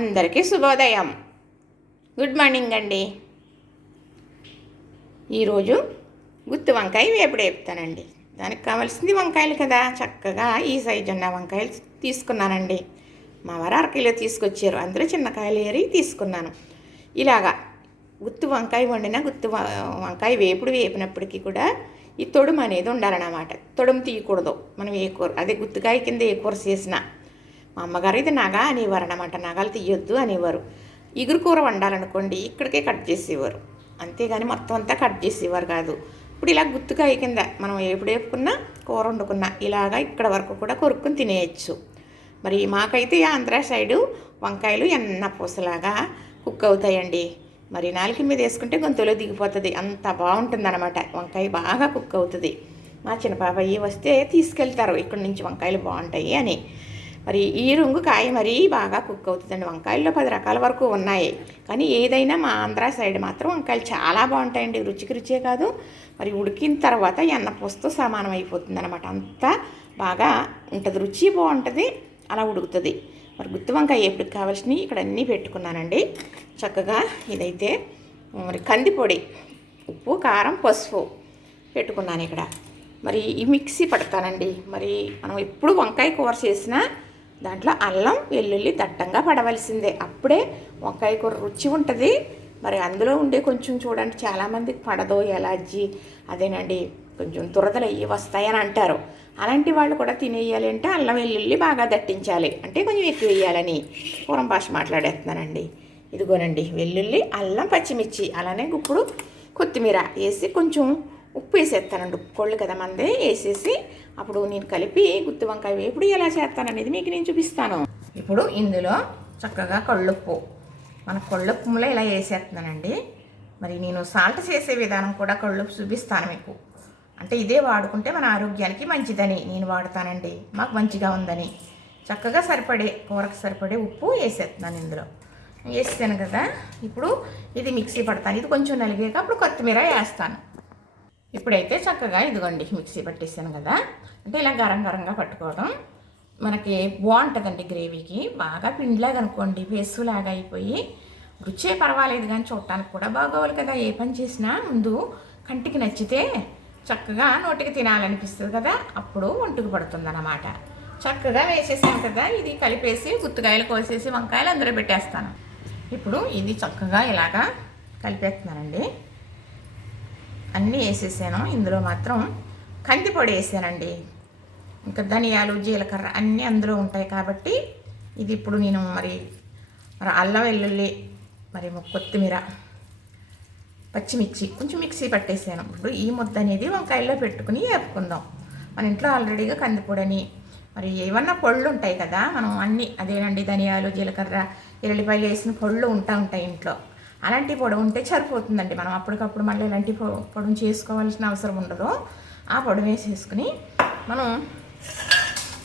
అందరికీ శుభోదయం. Good morning అండి. ఈరోజు గుత్తి వంకాయ వేపుడు వేపుతానండి. దానికి కావాల్సింది వంకాయలు కదా. చక్కగా ఈ సైజు ఉన్న వంకాయలు తీసుకున్నానండి. మా వారు అరకిలో తీసుకొచ్చారు. అందులో చిన్న కాయలు ఏరి తీసుకున్నాను. ఇలాగా గుత్తి వంకాయ వండిన గుత్తి వంకాయ వేపుడు వేపినప్పటికీ కూడా ఈ తొడుము అనేది ఉండాలన్నమాట. తొడుము తీయకూడదు. మనం ఏ కూర అదే గుత్తికాయ కింద ఏ కూర చేసినా. మా అమ్మగారు ఇది నగ అనేవారు అనమాట నగలు తీయొద్దు అనేవారు. ఇగురు కూర వండాలనుకోండి ఇక్కడికే కట్ చేసేవారు. అంతేగాని మొత్తం అంతా కట్ చేసేవారు కాదు. ఇప్పుడు ఇలా గుత్తుకాయ కింద మనం ఎప్పుడు వేపుకున్నా కూర వండుకున్నా ఇలాగా ఇక్కడ వరకు కూడా కొరుక్కుని తినేయచ్చు. మరి మాకైతే ఆంధ్ర సైడు వంకాయలు ఎన్న పూసలాగా కుక్ అవుతాయండి. మరి నాలుగు మీద వేసుకుంటే గొంతులో దిగిపోతుంది. అంత బాగుంటుంది అనమాట వంకాయ బాగా కుక్ అవుతుంది. మా చిన్న బాబాయి వస్తే తీసుకెళ్తారు. ఇక్కడి నుంచి వంకాయలు బాగుంటాయి అని. మరి ఈ రంగు కాయ మరీ బాగా కుక్ అవుతుందండి. వంకాయల్లో పది రకాల వరకు ఉన్నాయి. కానీ ఏదైనా మా ఆంధ్ర సైడ్ మాత్రం వంకాయలు చాలా బాగుంటాయండి. రుచికి రుచే కాదు. మరి ఉడికిన తర్వాత ఎన్న పూసతో సమానం అయిపోతుంది అనమాట అంతా బాగా ఉంటుంది. రుచి బాగుంటుంది. అలా ఉడుకుతుంది. మరి గుత్తి వంకాయ ఎప్పుడు కావాల్సినవి ఇక్కడ అన్నీ పెట్టుకున్నానండి. చక్కగా ఇదైతే మరి కందిపొడి ఉప్పు కారం పసుపు పెట్టుకున్నాను ఇక్కడ. మరి ఈ మిక్సీ పడతానండి. మరి మనం ఎప్పుడు వంకాయ కూర చేసినా దాంట్లో అల్లం వెల్లుల్లి దట్టంగా పడవలసిందే. అప్పుడే వంకాయ కూర రుచి ఉంటుంది. మరి అందులో ఉండే కొంచెం చూడండి చాలామందికి పడదు ఎలర్జీ అదేనండి కొంచెం దురదలు అయ్యి వస్తాయని అంటారు. అలాంటి వాళ్ళు కూడా తినేయాలి అంటే అల్లం వెల్లుల్లి బాగా దట్టించాలి. అంటే కొంచెం ఎక్కువ వేయాలని పూర్వం భాష మాట్లాడేస్తున్నానండి. ఇదిగోనండి వెల్లుల్లి అల్లం పచ్చిమిర్చి అలానే ఇప్పుడు కొత్తిమీర వేసి కొంచెం ఉప్పు వేసేస్తానండి. ఉప్పు కోళ్ళు కదా మందే వేసేసి అప్పుడు నేను కలిపి గుత్తి వంకాయ వేపుడు ఎలా చేస్తాననేది మీకు నేను చూపిస్తాను. ఇప్పుడు ఇందులో చక్కగా కళ్ళుప్పు. మన కళ్ళుప్పులో ఇలా వేసేస్తున్నానండి. మరి నేను సాల్ట్ చేసే విధానం కూడా కళ్ళుప్పు చూపిస్తాను మీకు. అంటే ఇదే వాడుకుంటే మన ఆరోగ్యానికి మంచిదని నేను వాడతానండి. మాకు మంచిగా ఉందని. చక్కగా సరిపడే కూరకు సరిపడే ఉప్పు వేసేస్తున్నాను ఇందులో. వేసాను కదా. ఇప్పుడు ఇది మిక్సీ పడతాను. ఇది కొంచెం నలిగాక అప్పుడు కొత్తిమీర వేస్తాను. ఇప్పుడైతే చక్కగా ఇదిగోండి మిక్సీ పట్టేసాను కదా. అంటే ఇలా గరం గరంగా పట్టుకోవడం. మనకి బాగుంటుందండి గ్రేవీకి. బాగా పిండిలాగా అనుకోండి లాగా అయిపోయి. రుచే పర్వాలేదు కానీ చూడటానికి కూడా బాగోవాలి కదా. ఏ పని చేసినా ముందు కంటికి నచ్చితే చక్కగా నోటికి తినాలనిపిస్తుంది కదా. అప్పుడు ఒంటికి పడుతుంది అన్నమాట చక్కగా వేసేసాను కదా. ఇది కలిపేసి గుత్తుకాయలు కోసేసి వంకాయలు అందులో పెట్టేస్తాను. ఇప్పుడు ఇది చక్కగా ఇలాగా కలిపేస్తున్నానండి. అన్నీ వేసేసాను. ఇందులో మాత్రం కందిపొడి వేసానండి. ఇంకా ధనియాలు జీలకర్ర అన్నీ అందులో ఉంటాయి కాబట్టి ఇది ఇప్పుడు నేను మరి మరి అల్లం వెల్లుల్లి మరి కొత్తిమీర పచ్చిమిర్చి కొంచెం మిక్సీ పట్టేసాను. ఇప్పుడు ఈ ముద్ద అనేది వంకాయల్లో పెట్టుకుని వేపుకుందాం. మన ఇంట్లో ఆల్రెడీగా కందిపొడని మరి ఏమన్నా పళ్ళు ఉంటాయి కదా మనం అన్నీ అదేనండి ధనియాలు జీలకర్ర ఎల్లిపాయలు వేసిన పళ్ళు ఉంటా ఉంటాయి ఇంట్లో. అలాంటి పొడవు ఉంటే సరిపోతుందండి. మనం అప్పటికప్పుడు మళ్ళీ ఇలాంటి పొడవు చేసుకోవాల్సిన అవసరం ఉండదు. ఆ పొడవు వేసేసుకుని మనం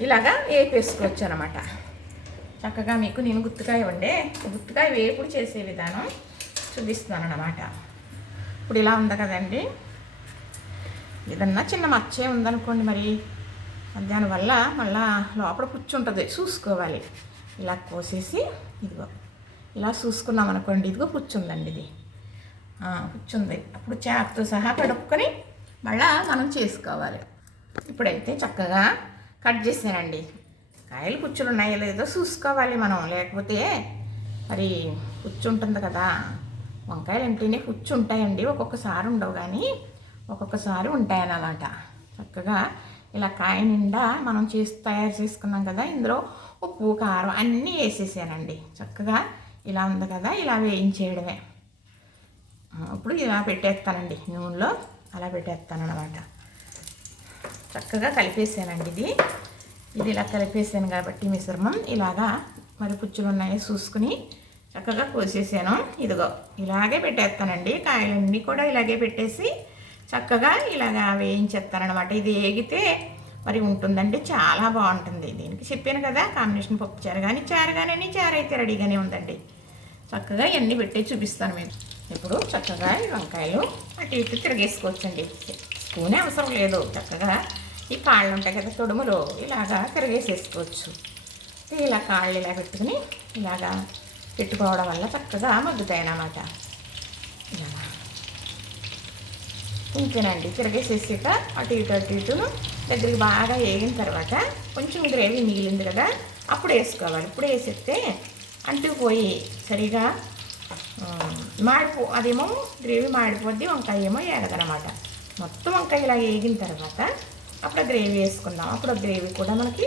ఇలాగా వేపేసుకోవచ్చు అనమాట చక్కగా మీకు నేను గుత్తుకాయ వండే గుత్తుకాయ వేపుడు చేసే విధానం చూపిస్తున్నాను అనమాట ఇప్పుడు ఇలా ఉంది కదండి? ఏదన్నా చిన్న మచ్చే ఉందనుకోండి మరి. దానివల్ల మళ్ళా లోపల పుచ్చుంటుంది. చూసుకోవాలి. ఇలా కోసేసి ఇదిగో. ఇలా చూసుకున్నాం అనుకోండి ఇదిగో పుచ్చుందండి ఇది. పుచ్చుంది అప్పుడు చాకుతో సహా కడుక్కొని మళ్ళా మనం చేసుకోవాలి. ఇప్పుడైతే చక్కగా కట్ చేసానండి. కాయలు పుచ్చులు ఉన్నాయో లేదో చూసుకోవాలి మనం. లేకపోతే మరి పుచ్చు ఉంటుంది కదా. వంకాయలు అంటేనే పుచ్చు ఉంటాయండి ఒక్కొక్కసారి ఉండవు కానీ ఒక్కొక్కసారి ఉంటాయన్నమాట. చక్కగా ఇలా కాయ నిండా మనం చేసి తయారు చేసుకున్నాం కదా. ఇందులో ఉప్పు కారం అన్నీ వేసేసానండి. చక్కగా ఇలా ఉంది కదా ఇలా వేయించేయడమే. ఇప్పుడు ఇలా పెట్టేస్తానండి నూనెలో అలా పెట్టేస్తాను అనమాట చక్కగా కలిపేసానండి ఇది. ఇది ఇలా కలిపేసాను కాబట్టి మిశ్రమం ఇలాగా మరి పుచ్చులు ఉన్నాయో చూసుకుని చక్కగా కోసేసాను. ఇదిగో ఇలాగే పెట్టేస్తానండి. కాయలన్నీ కూడా ఇలాగే పెట్టేసి చక్కగా ఇలాగా వేయించేస్తానమాట ఇది ఏగితే మరి ఉంటుందండి చాలా బాగుంటుంది. దీనికి చెప్పాను కదా కాంబినేషన్ పప్పు చారు కానీ చారు కానీ చారు అయితే రెడీగానే ఉందండి. చక్కగా ఇవన్నీ పెట్టి చూపిస్తాను మేము ఇప్పుడు చక్కగా ఈ వంకాయలు అటు ఇటు తిరగేసుకోవచ్చండి. స్పూనే అవసరం లేదు. చక్కగా ఈ కాళ్ళు ఉంటాయి కదా తొడుములు ఇలాగా తిరగేసేసుకోవచ్చు. ఇలా కాళ్ళు ఇలా పెట్టుకుని ఇలాగా పెట్టుకోవడం వల్ల చక్కగా మగ్గుతాయి అన్నమాట. ఇలా. ఇంకేనండి తిరిగేసేసాక అటు ఇటు అటు ఇటును దగ్గరికి బాగా వేగిన తర్వాత కొంచెం గ్రేవీ మిగిలింది కదా అప్పుడు వేసుకోవాలి. ఇప్పుడు వేసేస్తే అంటుకుపోయి సరిగా మాడిపో అదేమో గ్రేవీ మాడిపోద్ది వంకాయ ఏమో ఏగదనమాట మొత్తం వంకాయ ఇలా వేగిన తర్వాత అప్పుడు గ్రేవీ వేసుకుందాం. అప్పుడు గ్రేవీ కూడా మనకి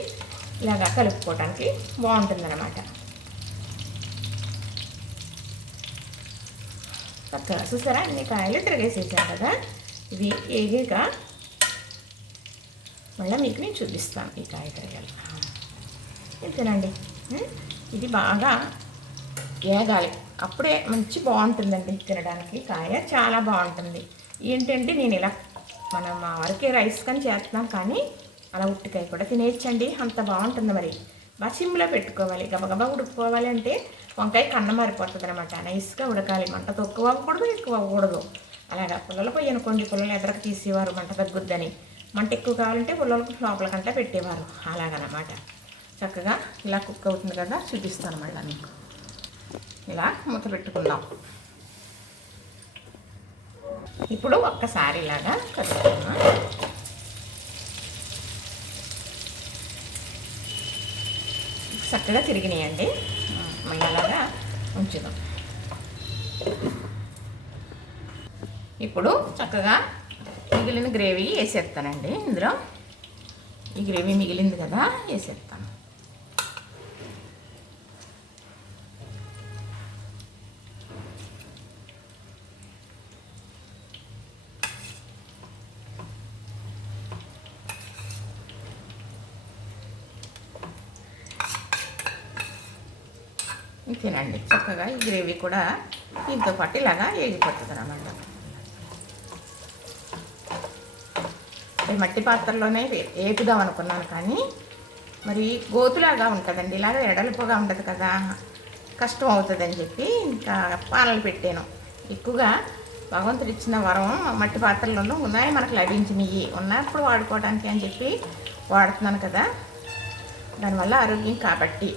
ఇలాగా కలుపుకోవడానికి బాగుంటుందన్నమాట చక్కగా చూసారా? అన్ని కాయలు తిరగేసేసాం కదా? ఇది ఏగాక మళ్ళీ మీకు నేను చూపిస్తాను ఈ కాయ తిరగాలి. ఇంతేనండి ఇది బాగా ఏగాలి. అప్పుడే మంచి బాగుంటుందండి తినడానికి. కాయ చాలా బాగుంటుంది. ఏంటంటే నేను ఇలా మనం మా వరకే రైస్ కానీ చేస్తున్నాం కానీ అలా ఉట్టికాయ కూడా తినేయచ్చండి. అంత బాగుంటుంది మరి. బాగా పెట్టుకోవాలి. గబగబా ఉడుకుకోవాలి అంటే వంకాయ కన్న మారిపోతుంది అనమాట నైస్గా ఉడకాలి. మంట తక్కువ అవ్వకూడదు ఎక్కువ అవ్వకూడదు. అలాగా పుల్లలు పోయి అనుకోండి. పుల్లలు ఎదరకు తీసేవారు మంట తగ్గుద్దని. మంట ఎక్కువ కావాలంటే పుల్లలకు లోపలకంటే పెట్టేవారు. అలాగనమాట. చక్కగా ఇలా కుక్ అవుతుంది కదా చూపిస్తాను మళ్ళీ మీకు. ఇలా మూత పెట్టుకుందాం. ఇప్పుడు ఒక్కసారి ఇలాగా కలుపుకుందాం. చక్కగా తిరిగినాయండి. మళ్ళీ అలాగా ఉంచుదాం. ఇప్పుడు చక్కగా మిగిలిన గ్రేవీ వేసేస్తానండి ఇందులో. ఈ గ్రేవీ మిగిలింది కదా వేసేస్తాను. తినండి. చక్కగా ఈ గ్రేవీ కూడా దీంతో పాటు ఇలాగా వేగిపోతుంది అన్నమాట. మట్టి పాత్రలోనే వే- వేపుదాం అనుకున్నాను కానీ మరి గోతులాగా ఉంటుందండి. ఇలాగ ఎడలిపోగా ఉండదు కదా. కష్టం అవుతుందని చెప్పి ఇంకా పాలలు పెట్టాను. ఎక్కువగా భగవంతుడు ఇచ్చిన వరం మట్టి పాత్రలోనూ ఉన్నాయి మనకు లభించినవి ఉన్నప్పుడు వాడుకోవడానికి అని చెప్పి వాడుతున్నాను కదా. దానివల్ల ఆరోగ్యం కాబట్టి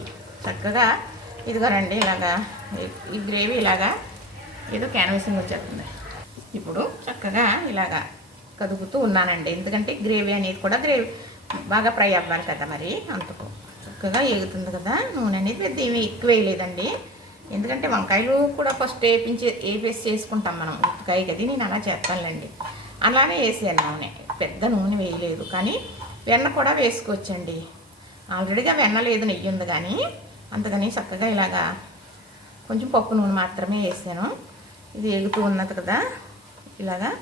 చక్కగా ఇదిగోనండి ఇలాగా. ఈ- గ్రేవీ ఇలాగా ఏదో క్యాన్వసింగ్ వచ్చేస్తుంది. ఇప్పుడు చక్కగా ఇలాగా కదుపుతూ ఉన్నానండి. ఎందుకంటే గ్రేవీ అనేది కూడా గ్రేవీ బాగా ఫ్రై అవ్వాలి కదా మరి అంతకు చక్కగా ఎగుతుంది కదా. నూనె అనేది పెద్ద ఏమీ ఎక్కువ వేయలేదండి. ఎందుకంటే వంకాయలు కూడా ఫస్ట్ వేపించి వేపేసి చేసుకుంటాం మనం. ఉప్పుకాయ కదా నేను అలా చేస్తానులేండి. అలానే వేసాను నూనె. పెద్ద నూనె వేయలేదు. కానీ వెన్న కూడా వేసుకోవచ్చండి. ఆల్రెడీగా వెన్న లేదు నెయ్యి ఉంది కానీ అందుకని చక్కగా ఇలాగా కొంచెం పప్పు నూనె మాత్రమే వేసాను. ఇది ఎగుతూ ఉన్నది కదా. ఇలాగా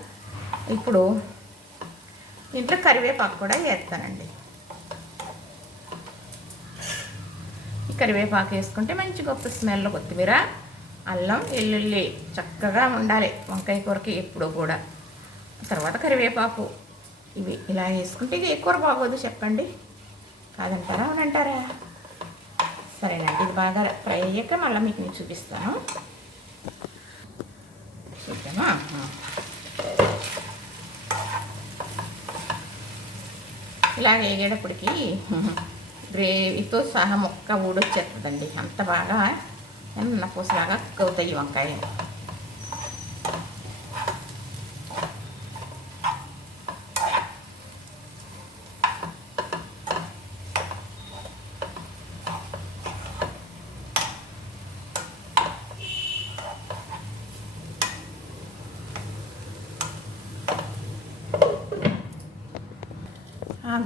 ఇప్పుడు దీంట్లో కరివేపాకు కూడా వేస్తానండి. ఈ కరివేపాకు వేసుకుంటే మంచి గొప్ప స్మెల్ కొత్తిమీర అల్లం వెల్లుల్లి చక్కగా ఉండాలి వంకాయ కూరకి ఎప్పుడూ కూడా. తర్వాత కరివేపాకు. ఇవి ఇలా వేసుకుంటే ఇది ఏ కూర బాగోదు చెప్పండి. కాదంటారా? అవునంటారా? సరేనండి ఇది బాగా ఫ్రై అయ్యాక మళ్ళీ మీకు నేను చూపిస్తాను. చూద్దామా? ఇలా వేగేటప్పటికి గ్రేవీతో సహా మొక్క ఊడొచ్చేస్తుందండి. అంత బాగా నిన్న పూసలాగా కుక్ అవుతాయి వంకాయ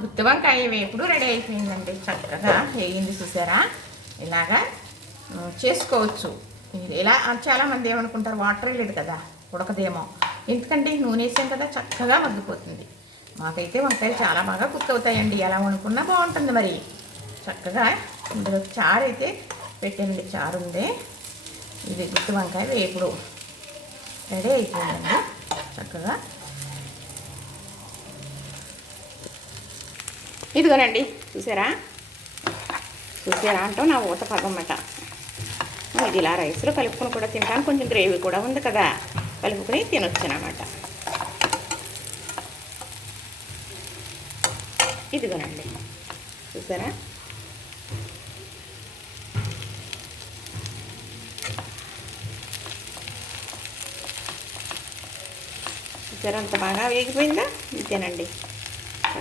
గుత్తి వంకాయ వేపుడు రెడీ అయిపోయిందండి చక్కగా. వేగింది చూసారా? ఇలాగా చేసుకోవచ్చు. ఇలా చాలామంది ఏమనుకుంటారు వాటర్ లేదు కదా ఉడకదేమో. ఎందుకంటే నూనె వేసాం కదా చక్కగా మగ్గిపోతుంది. మాకైతే వంకాయలు చాలా బాగా కుక్ అవుతాయండి ఎలా వండుకున్నా బాగుంటుంది మరి. చక్కగా ఇందులో చారు అయితే పెట్టండి చారు ఉంది. ఇది గుత్తి వంకాయ వేపుడు. రెడీ అయిపోయిందండి. చక్కగా ఇదిగోనండి చూసారా? చూసారా? అంటాం నా ఊత పదమాట ఇది ఇలా రైస్లో కలుపుకొని కూడా తింటాను. కొంచెం గ్రేవీ కూడా ఉంది కదా. కలుపుకొని తినొచ్చునమాట. ఇదిగోనండి చూసారా? చూసారా? అంత బాగా వేగిపోయిందా? ఇంతేనండి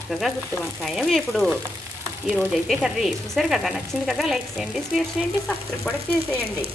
చక్కగా గుత్తి వంకాయ వేపుడు. ఈరోజైతే కర్రీ చూసారు కదా? నచ్చింది కదా? లైక్ చేయండి షేర్ చేయండి సబ్స్క్రైబ్ కూడా చేసేయండి.